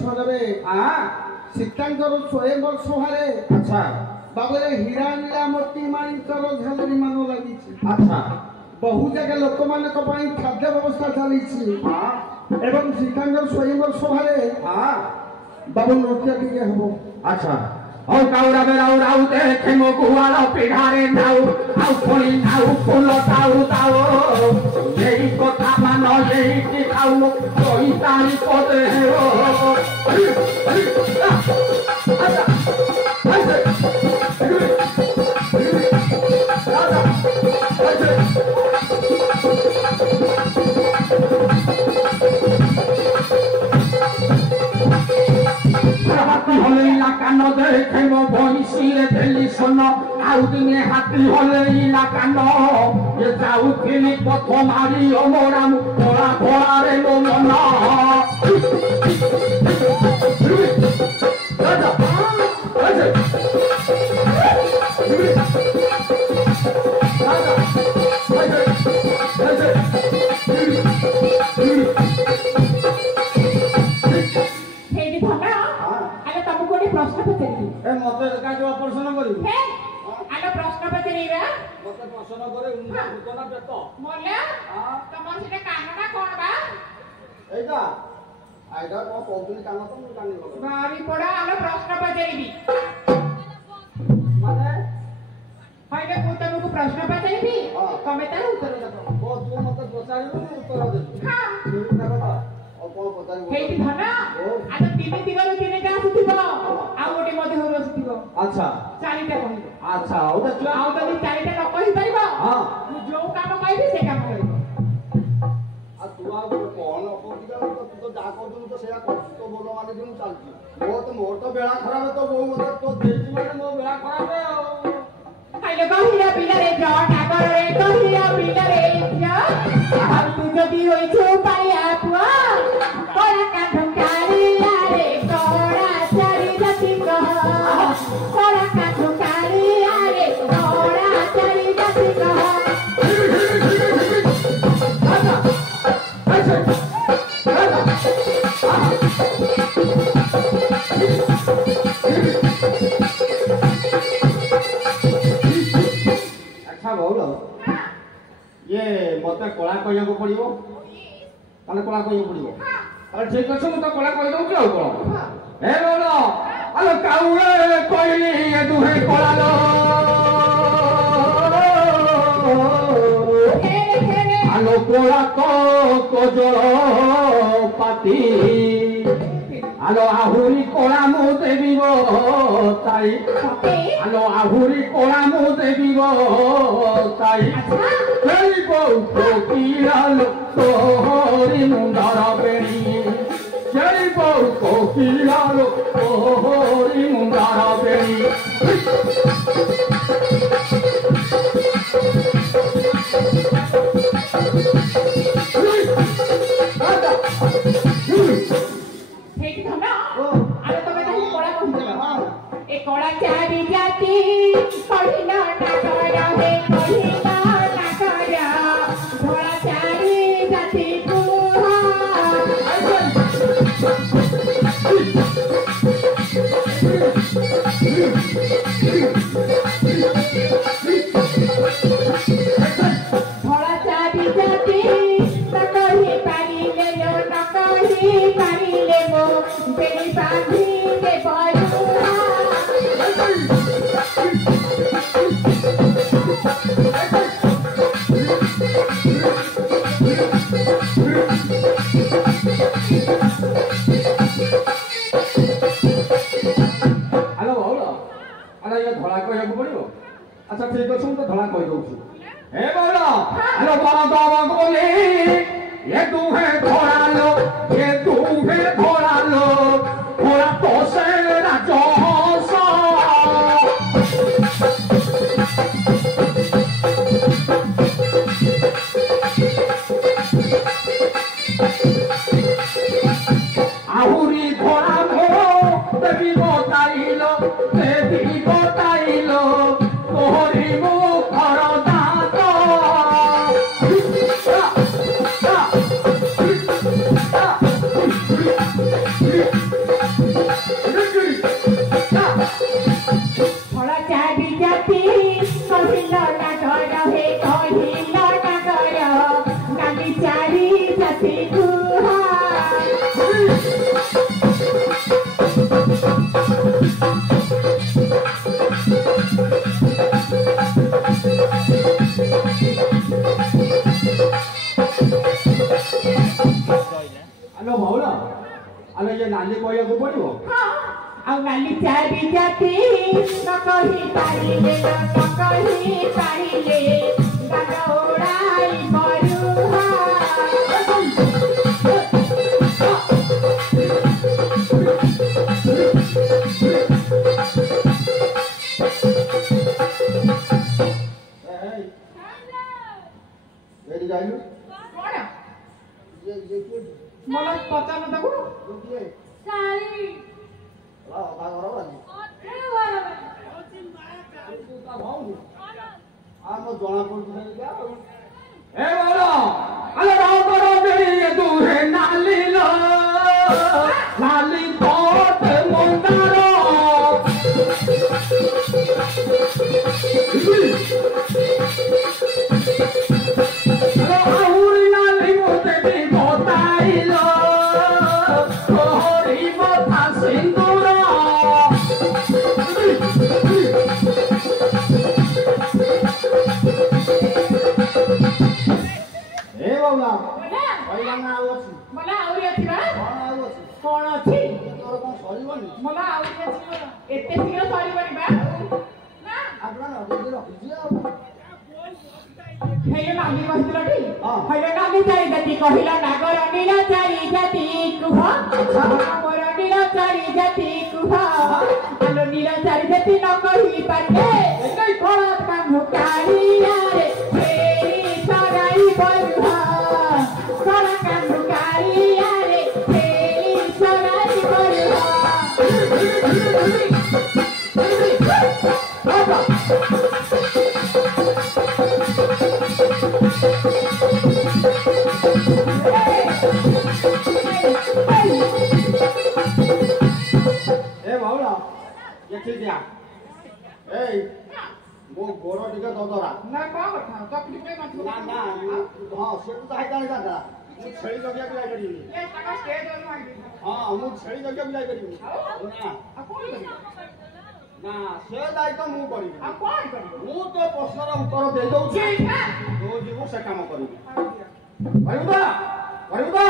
ଛଡ଼ରେ ସୀତାଙ୍କର ସ୍ୱୟଂବର ସଭାରେ ଆଚ୍ଛା ବାବୁରେ ହୀରା ନୀଳା ମୋତି ମାଣିକର ଝାଲରି ମାନ ଲାଗିଛି। ଆଚ୍ଛା ବହୁ ଜାଗା ଲୋକମାନଙ୍କ ପାଇଁ ଖାଦ୍ୟ ବ୍ୟବସ୍ଥା ଚାଲିଛି ଏବଂ ସୀତାଙ୍କର ସ୍ୱୟଂବର ସଭାରେ ବାବୁ ନୃତ୍ୟ ଟିକେ ହବ। ଆଚ୍ଛା ହଉ କାଉରା ବେରାଉ ରାଉ ଦେଖେ ମୋ ଗୁଆଳ ପିଢ଼ାରେ ନାଉ ଆଉ ପୁଣି ନାଉ ଫୁଲ ତାଉ ତାଉ ଏଇ କଥା ମାନ ଏଇଠି ଖାଉ କହିତାଣି ପଦେ হলেইলা কান দেখেব বইসিরে ফেলি শোন আউ দিনে হাতি হলেইলা কান এ যাউথিলি পথ মারি অমরাম পড়া পড়ারে লো মন মতে কাজে অপারেশন করি আলো প্রশ্ন পচারিবা মতে প্রশ্ন করে উন্না ভূতনা পেট বলে তোমার সেটা কানটা কোন বা এইটা আইডা কো কৌতুলি কান তো মু জানি গলো বাড়ি পড়া আলো প্রশ্ন পচারিবি মানে হইলে মু তোমাকে প্রশ্ন পচারিবি তুমি তার উত্তর দেব ও তুই মতে পচারিবি উত্তর দেবি হ্যাঁ ঠিক কথা ও কোন পচারিবি হেইটি ধন আজ তিন দিগরে তিনটা আসুথিব আউ গোটে মধ্যে হল আসুথিব আচ্ছা চারিটা কহিব আচ্ছা ও দেখলা আউ যদি চারিটা ন কহি পারিব মু যে কাম কইবি সে কাম করিব আর তু আর কোন অপদিকা তো যা করছু তো সেয়া করছু তো বলো মানে দিন চালছি মোর তো বেড়া খারাপ তো বউ মতে তো দেখছি মানে মো বেড়া খারাপ আইলে কহিলা পিলারে জটা করে কহিলা পিলারে যা আর তুই যদি হইছো পাইয়া পুয়া কোলা কাঠ কালিয়া রে কোড়া চারি জাতি কহ কোলা কাঠ কালিয়া রে কোড়া চারি জাতি কহ अच्छा बहुल ये मत कला कह पड़ो ताले कला कह पड़ो अरे ठीक अच्छे मुझे कला कह दौर कौन हे बोल अरे काउे कहली ये दुहे कला आलो कला कजल पाती आलो आहुरी कला मु देवी ताई आलो आहुरी कला मु देवी ताई সেই বউ কোকিলাল তোহরি মুন্ডার বেণী সেই বউ কোকিলাল তোহরি মুন্ডার বেণী হেইটি ধন আরে তুমি তাহলে কোড়া কহিব এ কোড়া চারি জাতি কহিলা না করা হে কহিলা না করা ধরা চারি জাতি কুহা ধরা চারি জাতি না কহি পারিলে না কহি পারিলে মো বেড়ি বাঁধিলে বয়ুহা हेलो बहुल अरे ये धड़ा कह पड़ो अच्छा ठीक अच्छे मुझे धड़ा कह दौर हे बहुल हेलो कौन दब बोली ये दुहे धड़ा लो ये दुहे धड़ा लो थोड़ा तो से राज আহুরি ধরা ধরো দেবী বতাইল দেবী বতাইল তোহরি মুখর দাঁত ଜାତି କୁହା ଆଲୋ ଭାଉଲ ଆଲୋ ଇଏ ନାଲି କହିବାକୁ ପଡିବ ଆଉ ନାଲି ଚାରି ଜାତି ନ କହି ପାରିଲେ ନ କହି ପାରିଲେ ଗାଣ୍ଡ ଓଡ଼ାଇ ବରୁହା ଏଠି ଯାଇଲୁ କଣ ଭଲ ମନ ପଚାର ତାକୁ ଶାଳି ଅଧା ଘର ବାଜି ଆମ ଜଣା ପଡୁଛି ଆଉ ଏ ବୋଲ ଆଲୋ ରାଉତର ଦେଇ ଦୁହେ ନାଲି लो ନାଲି ପଟ ମନ୍ଦାର ଆହୁରି ନାଲି ମୋତେ ବି ବତାଇଲ ତୋହରି ବତା ସିନ୍ଦୁର ଏ ବାବୁଲା ବୋଲା କହିଲା ନା ଆଉ ଅଛି ବୋଲା ଆହୁରି ଅଛି ବା କଣ ଆଉ ଅଛି କଣ ଅଛି ତୋର କଣ ସରିବନି ବୋଲା ଆହୁରି ଅଛି ମୋର ଏତେ ଶୀଘ୍ର ସରିବନି ବା ନା ଆପଣ ରଖିଛି ରଖିଛି ଆଉ ହେଲେ ନାଲି କହିଥିଲଟି ହଁ। ହେଲେ ନାଲି ଚାରି ଜାତି କହିଲ ନାଗର ନୀଳ ଚାରି ଜାତି କୁହ ଆମର ନୀଳ ଚାରି ଜାତି କୁହ ଆଲୋ ନୀଳ ଚାରି ଜାତି ନ କହି ପାରିଲେ କଣ କାମ କାଳିଆରେ ଫେରି ସରାଇ ବରୁହା କଣ କାମ କାଳିଆରେ ଫେରି ସରାଇ ବରୁହା ଏ ବାବୁଲା ଏଠି ଦିଆ ଏଇ ମୋ ଗୋଡ଼ ଟିକେ ଦଦରା ନା କଣ କଥା ଚକଲି ପାଇଁ ନା ନଥିବ ନା ହଁ ସେଠୁ ତ ହାଇତା ହେଇଥାନ୍ତା ମୁଁ ଛେଳି ଜଗିବାକୁ ଯାଇପାରିବିନି ଏ ତାଙ୍କ ଷ୍ଟେଜ ଅନ୍ ମାଗି ହଁ ମୁଁ ଛେଳି ଜଗିବାକୁ ଯାଇପାରିବିନି ନା ଆଉ କଣ କରିବ ନା ସେ ଦାୟିତ୍ୱ ମୁଁ କରିବି ଆଉ କଣ କରିବ ମୁଁ ତୋ ପ୍ରଶ୍ନର ଉତ୍ତର ଦେଇଦଉଛି ସେଇଟା ତୁ ଯିବୁ ସେ କାମ କରିବୁ କରିବୁ ତ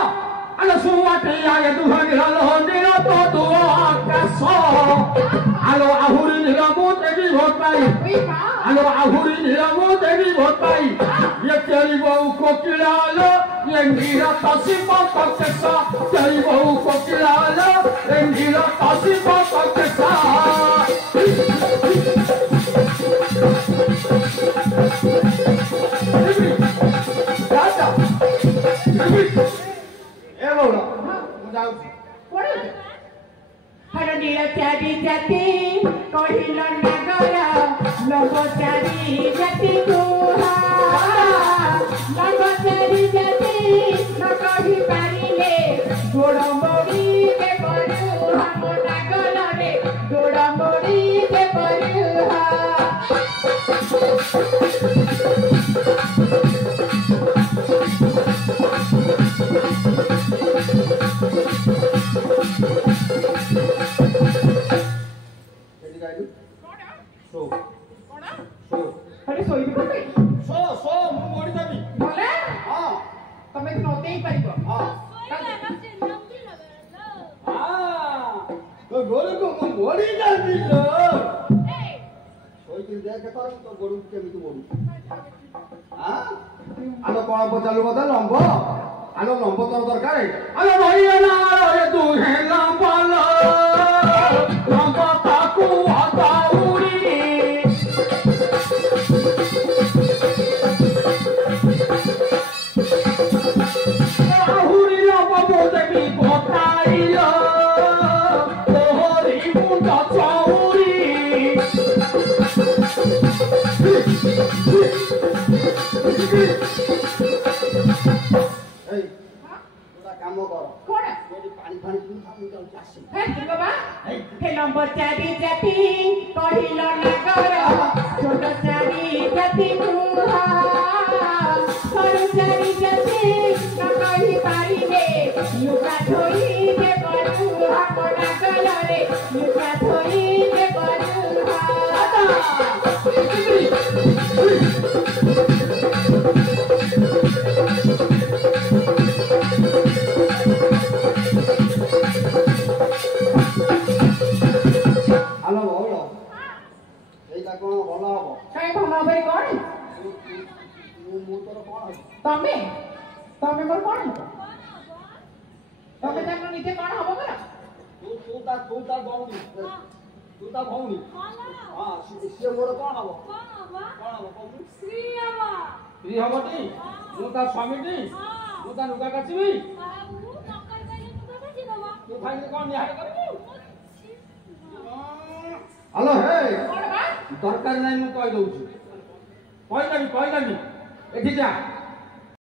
ଆଲୋ ସୁଆଟିଆ ଏ ଦୁହ ନୀଳ ନୀଳ ତ ଦୁଅ ଆକାଶ ଆଲୋ ଆହୁରି ନୀଳ ମୁଁ ଦେବି ଭୋଟାଇ ওই মা আলো আহুরি নিরামো দেবী ভোটাই ইয়ে তেরি বউ কোকিলালো ইয়ে নিরা তাসি পাকেসা তেরি বউ কোকিলালো ইয়ে নিরা তাসি পাকেসা রাজা ଏ ବାବୁଲା ମୁଁ ଯାଉଛି পড়ে হর নীল চারি জাতি কহিল নাগর লোক চারি জাতি কুহা লোক চারি জাতি ন কহি পারিলে গোড় মরিবে পড়ুহা মো নাগরে গোড় মরিবে পড়ুহা ଏଠି ଯାଇଲୁ ଶୋ ଶୋ হরে শৈবী করবে ଶୋ ଶୋ ମୁଁ ମରିଦେବି বলে ହଁ তুমি নতেই পারিব ହଁ ତୋ ଗୋଡ଼କୁ ମୁଁ ମରିଯାବି ଲୋ ଶୋଇକି ଦେଖ ତୋର ତୋ ଗୋଡ଼କୁ କେମିତି ମରୁଛି ଆଲୋ କଣ ପଚାରିଲୁ ମତେ ଲମ୍ବ ଆଲୋ ଲମ୍ବ ତୋର ଦରକାର আলো ভাইয়া না এ দুহে লাম্বালো লম্বা তাকু আতাউরি আহুরি লম্বা দেবী ভোটাইলো তোহরি মুন্ডা চাউরি ଏଇ ଗୋଟା କାମ କର কোন ଏଠି ପାଣି ଫାଣି ପିଇ ମୁଁ ଯାଉଛି ଆସି হ্যাঁ বাবা হে নম্বর চারি জাতি কহিল নাগর ছোট চারি জাতি কুহা সরু চারি জাতি ন কহি পারি ତମେ ମୋର କଣ ହବ ତମେ ଜାଣିନ ନିଜେ କଣ ହବ ମୋର ତୁ ତା ଭଉଣୀ ତୁ ତା ଭଉଣୀ ହଁ ସିଏ ମୋର କଣ ହବ କହୁନୁ ସ୍ତ୍ରୀ ହବଟି ମୁଁ ତା ସ୍ୱାମୀଟି ମୁଁ ତା ଲୁଗା କାଚିବି ତୁ ଖାଇକି କଣ ନିହାତି କରିବୁ ହ୍ୟାଲୋ ହେ ଦରକାର ନାହିଁ ମୁଁ କହିଦଉଛି କହିଦେବି ଏଠି ଯା